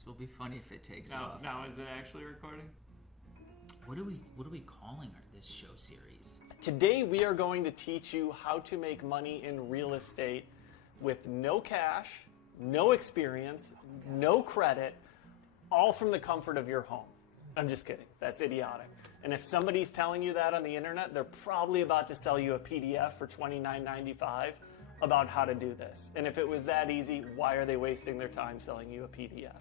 This will be funny if it takes off. Now, is it actually recording? What are we calling this show series? Today we are going to teach you how to make money in real estate with no cash, no experience, no credit, all from the comfort of your home. I'm just kidding. That's idiotic. And if somebody's telling you that on the internet, they're probably about to sell you a PDF for $29.95 about how to do this. And if it was that easy, why are they wasting their time selling you a PDF?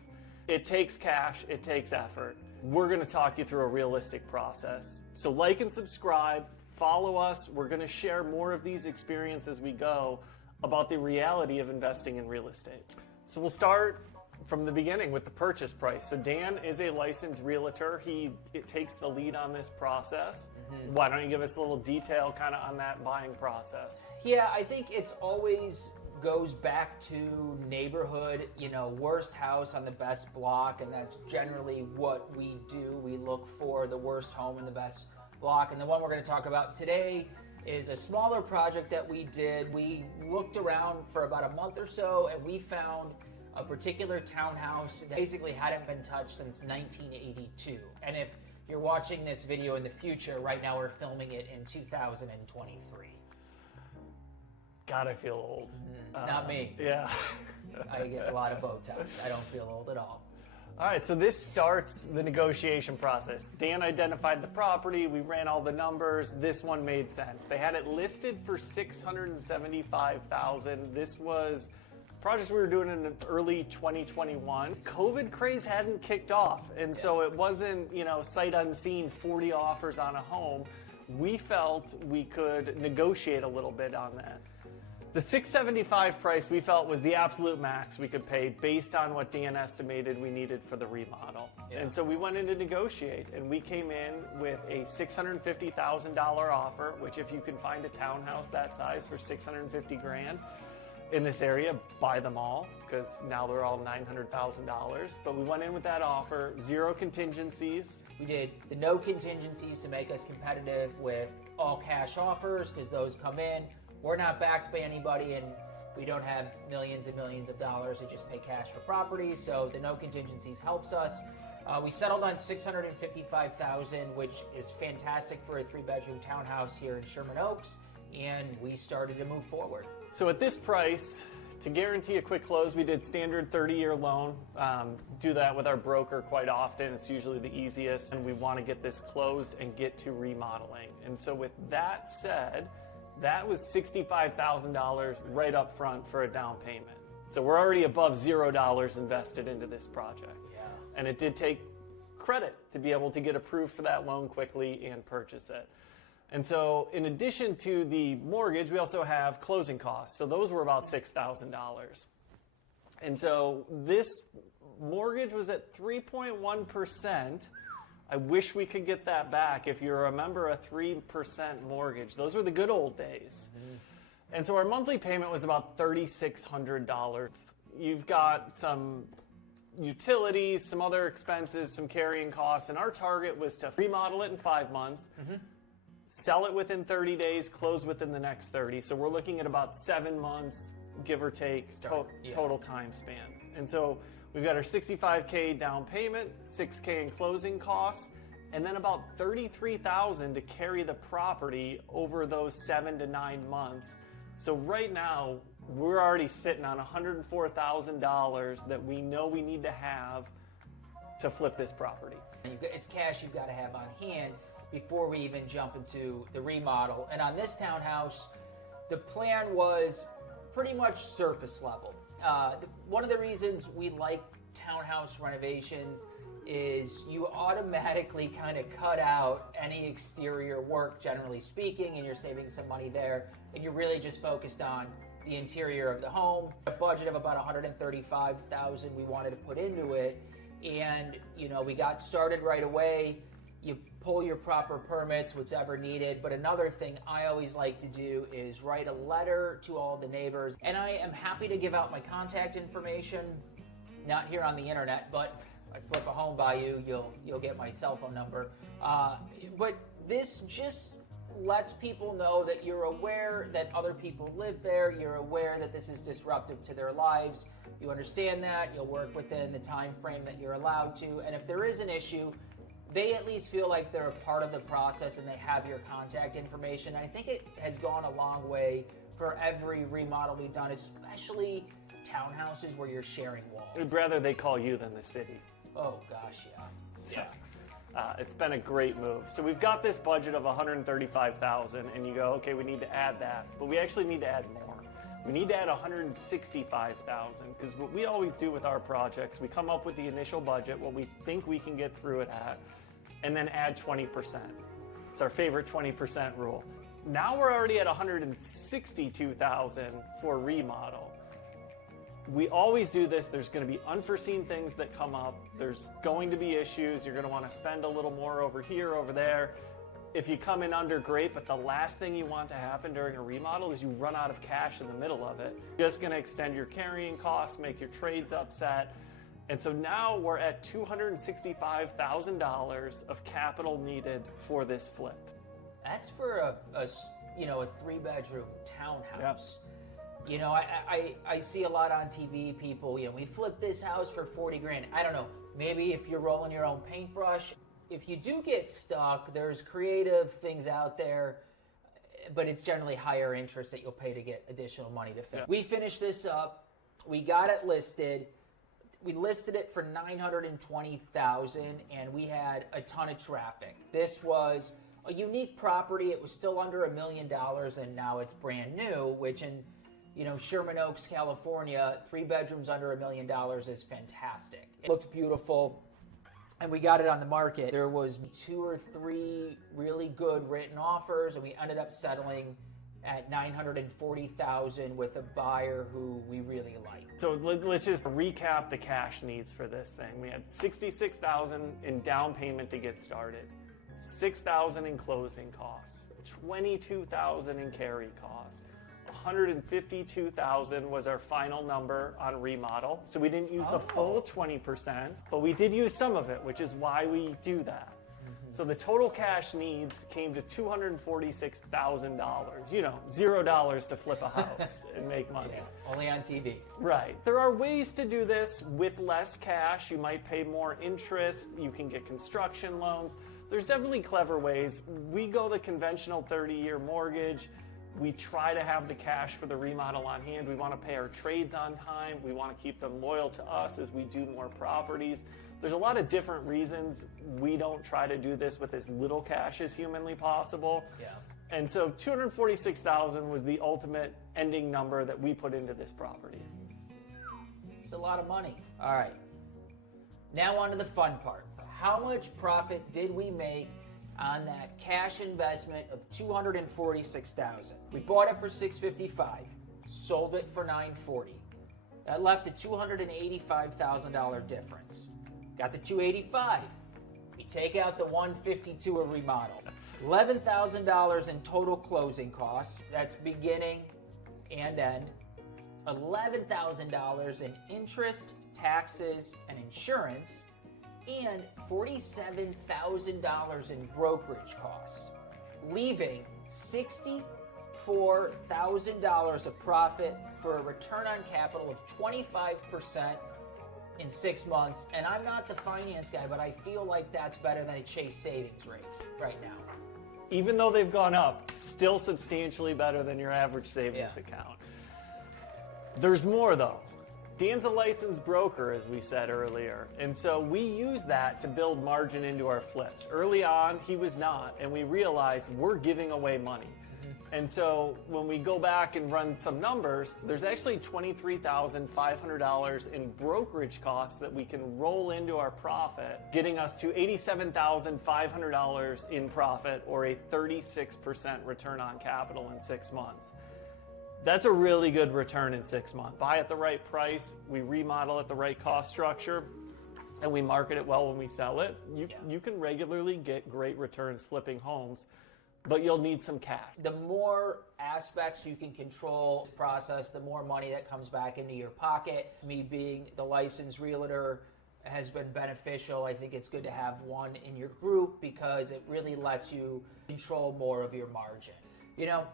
It takes cash, it takes effort. We're going to talk you through a realistic process. So like and subscribe, follow us. We're going to share more of these experiences as we go about the reality of investing in real estate. So we'll start from the beginning with the purchase price. So Dan is a licensed realtor. It takes the lead on this process. Why don't you give us a little detail kind of on that buying process? Yeah, I think it's always goes back to neighborhood, worst house on the best block, and that's generally what we do. We look for the worst home in the best block, and the one we're going to talk about today is a smaller project that we did. We looked around for about a month or so, and we found a particular townhouse that basically hadn't been touched since 1982. And if you're watching this video in the future, right now we're filming it in 2023. God, I feel old. Not me. Yeah. I get a lot of Botox. I don't feel old at all. All right, so this starts the negotiation process. Dan identified the property, we ran all the numbers, this one made sense. They had it listed for $675,000. This was a project we were doing in early 2021. COVID craze hadn't kicked off, and so it wasn't, sight unseen 40 offers on a home. We felt we could negotiate a little bit on that. The $675 price we felt was the absolute max we could pay based on what Dan estimated we needed for the remodel. Yeah. And so we went in to negotiate, and we came in with a $650,000 offer, which if you can find a townhouse that size for $650,000 in this area, buy them all, because now they're all $900,000. But we went in with that offer, zero contingencies. We did the no contingencies to make us competitive with all cash offers, because those come in. We're not backed by anybody, and we don't have millions and millions of dollars to just pay cash for properties, so the no contingencies helps us. We settled on $655,000, which is fantastic for a 3-bedroom townhouse here in Sherman Oaks, and we started to move forward. So at this price, to guarantee a quick close, we did standard 30-year loan. Do that with our broker quite often. It's usually the easiest, and we want to get this closed and get to remodeling. And so with that said, that was $65,000 right up front for a down payment. So we're already above $0 invested into this project. Yeah. And it did take credit to be able to get approved for that loan quickly and purchase it. And so in addition to the mortgage, we also have closing costs. So those were about $6,000. And so this mortgage was at 3.1%. I wish we could get that back. If you remember a 3% mortgage, those were the good old days. And so our monthly payment was about $3,600. You've got some utilities, some other expenses, some carrying costs, and our target was to remodel it in 5 months, sell it within 30 days, close within the next 30. So we're looking at about 7 months, give or take, total time span. And so we've got our $65K down payment, $6K in closing costs, and then about $33,000 to carry the property over those 7 to 9 months. So right now, we're already sitting on $104,000 that we know we need to have to flip this property. It's cash you've got to have on hand before we even jump into the remodel. And on this townhouse, the plan was pretty much surface level. One of the reasons we like townhouse renovations is you automatically kind of cut out any exterior work, generally speaking, and you're saving some money there, and you're really just focused on the interior of the home. A budget of about $135,000 we wanted to put into it, and we got started right away. You pull your proper permits, whatever needed. But another thing I always like to do is write a letter to all the neighbors. And I am happy to give out my contact information, not here on the internet, but if I flip a home by you, you'll get my cell phone number. But this just lets people know that you're aware that other people live there. You're aware that this is disruptive to their lives. You understand that. You'll work within the time frame that you're allowed to. And if there is an issue, they at least feel like they're a part of the process and they have your contact information. And I think it has gone a long way for every remodel we've done, especially townhouses where you're sharing walls. I'd rather they call you than the city. Oh gosh, yeah. So, it's been a great move. So we've got this budget of $135,000, and you go, okay, we need to add that, but we actually need to add more. We need to add $165,000, because what we always do with our projects, we come up with the initial budget, what we think we can get through it at, and then add 20%. It's our favorite 20% rule. Now we're already at $162,000 for remodel. We always do this. There's going to be unforeseen things that come up. There's going to be issues. You're going to want to spend a little more over here, over there. If you come in under, great, but the last thing you want to happen during a remodel is you run out of cash in the middle of it. Just going to extend your carrying costs, make your trades upset. And so now we're at $265,000 of capital needed for this flip. That's for a 3-bedroom townhouse. Yep. You know, I see a lot on TV, people, we flipped this house for 40 grand. I don't know, maybe if you're rolling your own paintbrush. If you do get stuck, there's creative things out there, but it's generally higher interest that you'll pay to get additional money to fix. Yeah. We finished this up. We got it listed. We listed it for $920,000, and we had a ton of traffic. This was a unique property. It was still under $1 million, and now it's brand new, which in Sherman Oaks, California, 3 bedrooms under $1 million is fantastic. It looked beautiful, and we got it on the market. There was 2 or 3 really good written offers, and we ended up settling at $940,000 with a buyer who we really liked. So let's just recap the cash needs for this thing. We had $66,000 in down payment to get started, $6,000 in closing costs, $22,000 in carry costs. $152,000 was our final number on remodel. So we didn't use the full 20%, but we did use some of it, which is why we do that. Mm-hmm. So the total cash needs came to $246,000. $0 to flip a house and make money. Yeah, only on TV. Right. There are ways to do this with less cash. You might pay more interest. You can get construction loans. There's definitely clever ways. We go the conventional 30-year mortgage. We try to have the cash for the remodel on hand. We want to pay our trades on time. We want to keep them loyal to us as we do more properties. There's a lot of different reasons we don't try to do this with as little cash as humanly possible. Yeah. And so $246,000 was the ultimate ending number that we put into this property. It's a lot of money. All right. Now on to the fun part. How much profit did we make on that cash investment of $246,000? We bought it for $655, sold it for $940. That left a $285,000 difference. Got the $285. We take out the $152 of remodel. $11,000 in total closing costs. That's beginning and end. $11,000 in interest, taxes, and insurance. And $47,000 in brokerage costs, leaving $64,000 of profit for a return on capital of 25% in 6 months. And I'm not the finance guy, but I feel like that's better than a Chase savings rate right now. Even though they've gone up, still substantially better than your average savings account. There's more though. Dan's a licensed broker, as we said earlier, and so we use that to build margin into our flips. Early on, he was not, and we realized we're giving away money. Mm-hmm. And so when we go back and run some numbers, there's actually $23,500 in brokerage costs that we can roll into our profit, getting us to $87,500 in profit, or a 36% return on capital in 6 months. That's a really good return in 6 months. Buy at the right price, we remodel at the right cost structure, and we market it well when we sell it. You can regularly get great returns flipping homes, but you'll need some cash. The more aspects you can control this process, the more money that comes back into your pocket. Me being the licensed realtor has been beneficial. I think it's good to have one in your group because it really lets you control more of your margin.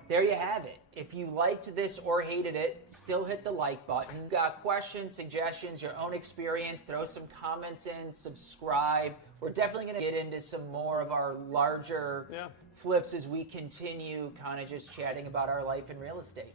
there you have it. If you liked this or hated it, still hit the like button. Got questions, suggestions, your own experience, throw some comments in, subscribe. We're definitely going to get into some more of our larger flips as we continue kind of just chatting about our life in real estate.